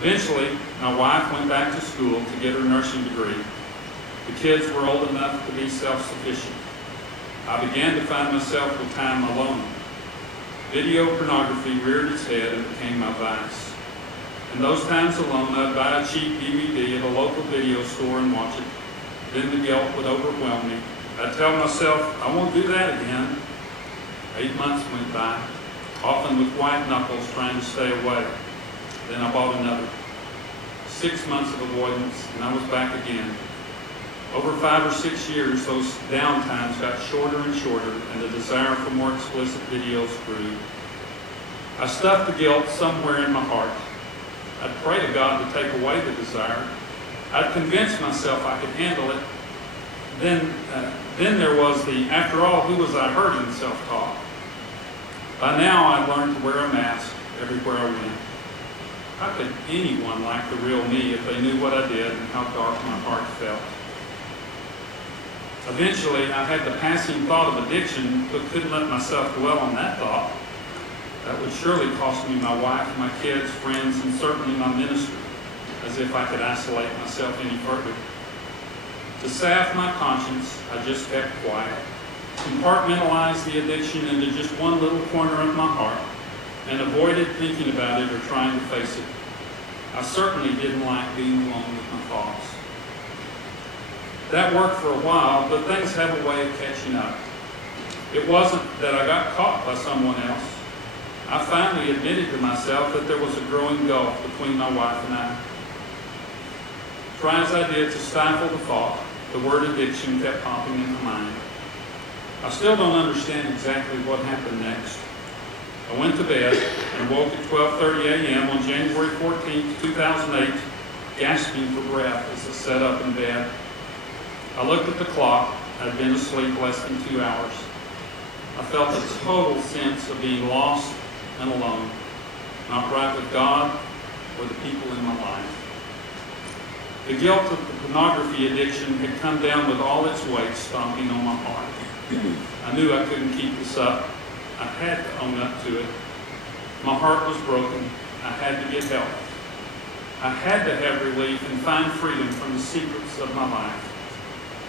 Eventually, my wife went back to school to get her nursing degree. The kids were old enough to be self-sufficient. I began to find myself with time alone. Video pornography reared its head and became my vice. In those times alone, I'd buy a cheap DVD at a local video store and watch it. Then the guilt would overwhelm me. I'd tell myself, I won't do that again. 8 months went by, often with white knuckles trying to stay away. Then I bought another. 6 months of avoidance, and I was back again. Over 5 or 6 years, those downtimes got shorter and shorter, and the desire for more explicit videos grew. I stuffed the guilt somewhere in my heart. I'd pray to God to take away the desire. I'd convince myself I could handle it. Then there was the, after all, who was I hurting self-talk. By now, I'd learned to wear a mask everywhere I went. How could anyone like the real me if they knew what I did and how dark my heart felt? Eventually, I had the passing thought of addiction, but couldn't let myself dwell on that thought. That would surely cost me my wife, my kids, friends, and certainly my ministry, as if I could isolate myself any further. To salve my conscience, I just kept quiet, compartmentalized the addiction into just one little corner of my heart, and avoided thinking about it or trying to face it. I certainly didn't like being alone with my thoughts. That worked for a while, but things have a way of catching up. It wasn't that I got caught by someone else. I finally admitted to myself that there was a growing gulf between my wife and I. Try as I did to stifle the thought, the word addiction kept popping into mind. I still don't understand exactly what happened next. I went to bed and woke at 12:30 a.m. on January 14, 2008, gasping for breath as I sat up in bed. I looked at the clock. I'd been asleep less than 2 hours. I felt a total sense of being lost and alone, not right with God or the people in my life. The guilt of the pornography addiction had come down with all its weight stomping on my heart. I knew I couldn't keep this up. I had to own up to it. My heart was broken. I had to get help. I had to have relief and find freedom from the secrets of my life.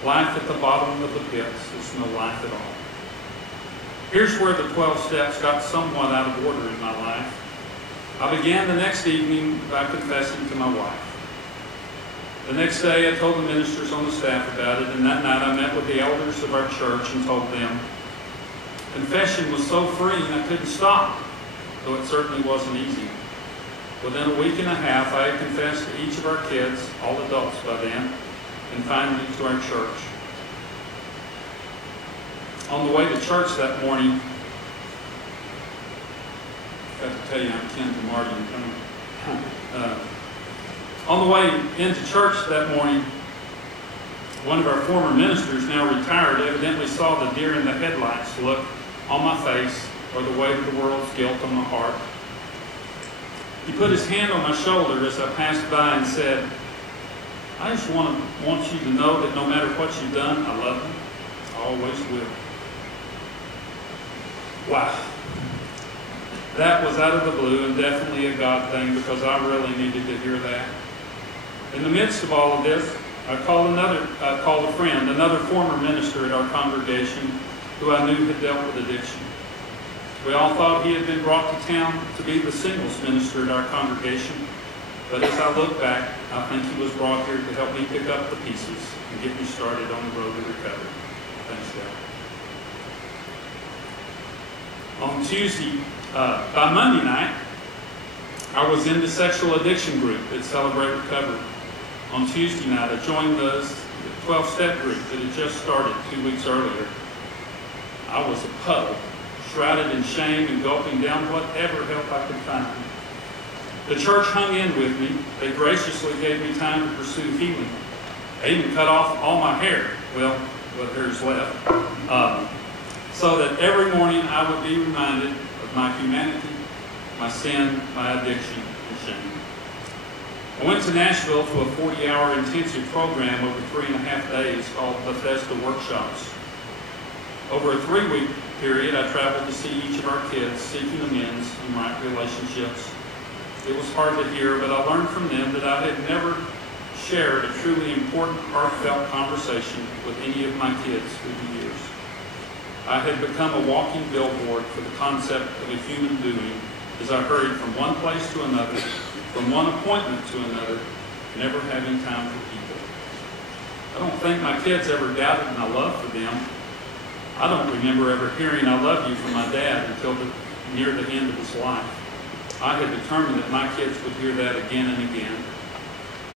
Life at the bottom of the pits is no life at all. Here's where the 12 steps got somewhat out of order in my life. I began the next evening by confessing to my wife. The next day, I told the ministers on the staff about it, and that night I met with the elders of our church and told them. Confession was so freeing I couldn't stop, though it certainly wasn't easy. Within a week and a half, I had confessed to each of our kids, all adults by then, and finally to our church. On the way to church that morning, I've got to tell you, I'm kin to Marty. On the way into church that morning, one of our former ministers, now retired, evidently saw the deer in the headlights look on my face or the weight of the world's guilt on my heart. He put his hand on my shoulder as I passed by and said, I just want you to know that no matter what you've done, I love you. I always will. Wow. That was out of the blue and definitely a God thing because I really needed to hear that. In the midst of all of this, I called a friend, another former minister at our congregation who I knew had dealt with addiction. We all thought he had been brought to town to be the singles minister at our congregation, but as I look back, I think he was brought here to help me pick up the pieces and get me started on the road to recovery. Thanks, God. On Tuesday, by Monday night, I was in the sexual addiction group at Celebrate Recovery. On Tuesday night, I joined the 12-step group that had just started 2 weeks earlier. I was a puddle, shrouded in shame and gulping down whatever help I could find. The church hung in with me. They graciously gave me time to pursue healing. They even cut off all my hair, well, what hair's left, so that every morning I would be reminded of my humanity, my sin, my addiction, and shame. I went to Nashville to a 40-hour intensive program over 3.5 days called Bethesda Workshops. Over a 3-week period, I traveled to see each of our kids, seeking amends and right relationships. It was hard to hear, but I learned from them that I had never shared a truly important, heartfelt conversation with any of my kids through the years. I had become a walking billboard for the concept of a human doing as I hurried from one place to another, from one appointment to another, never having time for people. I don't think my kids ever doubted my love for them. I don't remember ever hearing "I love you" from my dad until near the end of his life. I had determined that my kids would hear that again and again.